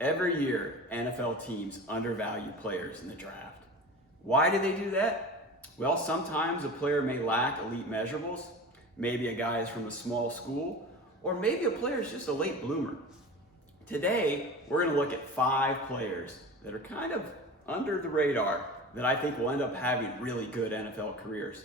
Every year, NFL teams undervalue players in the draft. Why do they do that? Well, sometimes a player may lack elite measurables. Maybe a guy is from a small school, or maybe a player is just a late bloomer. Today, we're going to look at 5 players that are kind of under the radar that I think will end up having really good NFL careers.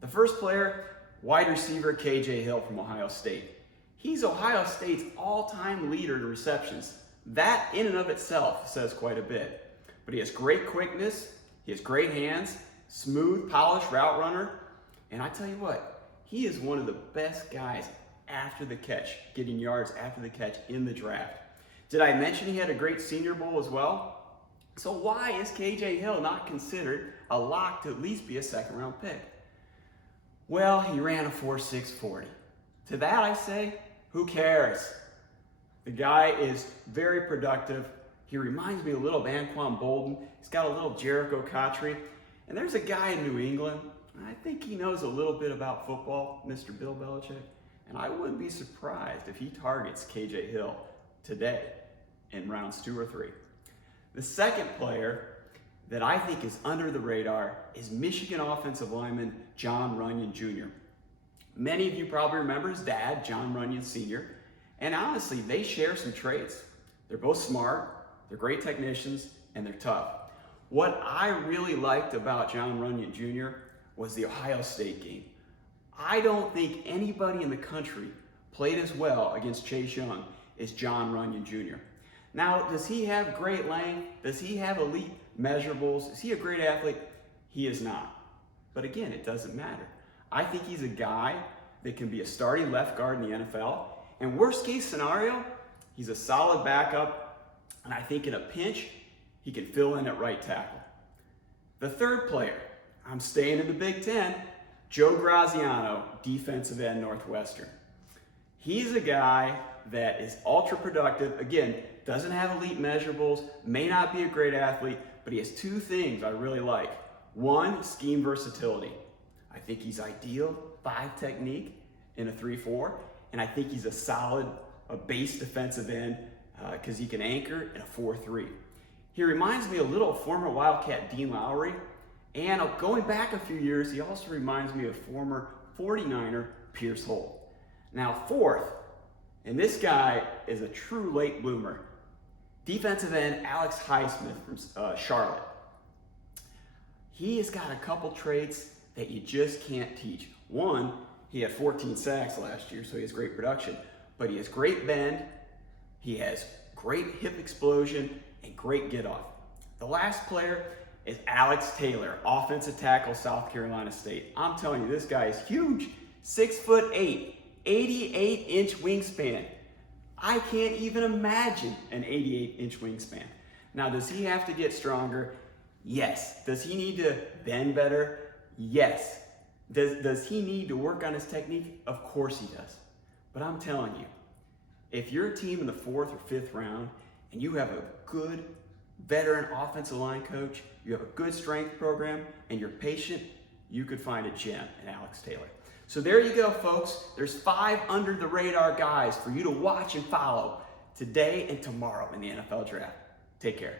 The first player, wide receiver KJ Hill from Ohio State. He's Ohio State's all-time leader in receptions. That in and of itself says quite a bit. But he has great quickness, he has great hands, smooth, polished route runner, and I tell you what, he is one of the best guys after the catch, getting yards after the catch in the draft. Did I mention he had a great Senior Bowl as well? So why is KJ Hill not considered a lock to at least be a second-round pick? Well, he ran a 4.6 40. To that I say, who cares? The guy is very productive. He reminds me a little of Anquan Bolden. He's got a little Jericho Cotchery. And there's a guy in New England, and I think he knows a little bit about football, Mr. Bill Belichick. And I wouldn't be surprised if he targets KJ Hill today in rounds 2 or 3. The second player that I think is under the radar is Michigan offensive lineman Jon Runyan Jr. Many of you probably remember his dad, Jon Runyan Sr., and honestly, they share some traits. They're both smart, they're great technicians, and they're tough. What I really liked about Jon Runyan Jr. was the Ohio State game. I don't think anybody in the country played as well against Chase Young as Jon Runyan Jr. Now, does he have great length? Does he have elite measurables? Is he a great athlete? He is not. But again, it doesn't matter. I think he's a guy that can be a starting left guard in the NFL. And worst case scenario, he's a solid backup. And I think in a pinch, he can fill in at right tackle. The third player, I'm staying in the Big Ten, Joe Graziano, defensive end Northwestern. He's a guy that is ultra productive. Again, doesn't have elite measurables, may not be a great athlete, but he has 2 things I really like. One, scheme versatility. I think he's ideal, 5 technique in a 3-4, and I think he's a solid, base defensive end because he can anchor in a 4-3. He reminds me a little of former Wildcat Dean Lowry, and going back a few years, he also reminds me of former 49er Pierce Holt. Now, fourth, and this guy is a true late bloomer, defensive end Alex Highsmith from Charlotte. He has got a couple traits that you just can't teach. One, he had 14 sacks last year, so he has great production, but he has great bend, he has great hip explosion, and great get off. The last player is Alex Taylor, offensive tackle, South Carolina State. I'm telling you, this guy is huge, 6'8", 88-inch wingspan. I can't even imagine an 88-inch wingspan. Now, does he have to get stronger? Yes. Does he need to bend better? Yes. Does he need to work on his technique? Of course he does. But I'm telling you, if you're a team in the 4th or 5th round and you have a good veteran offensive line coach, you have a good strength program, and you're patient, you could find a gem in Alex Taylor. So there you go, folks. There's 5 under the radar guys for you to watch and follow today and tomorrow in the NFL draft. Take care.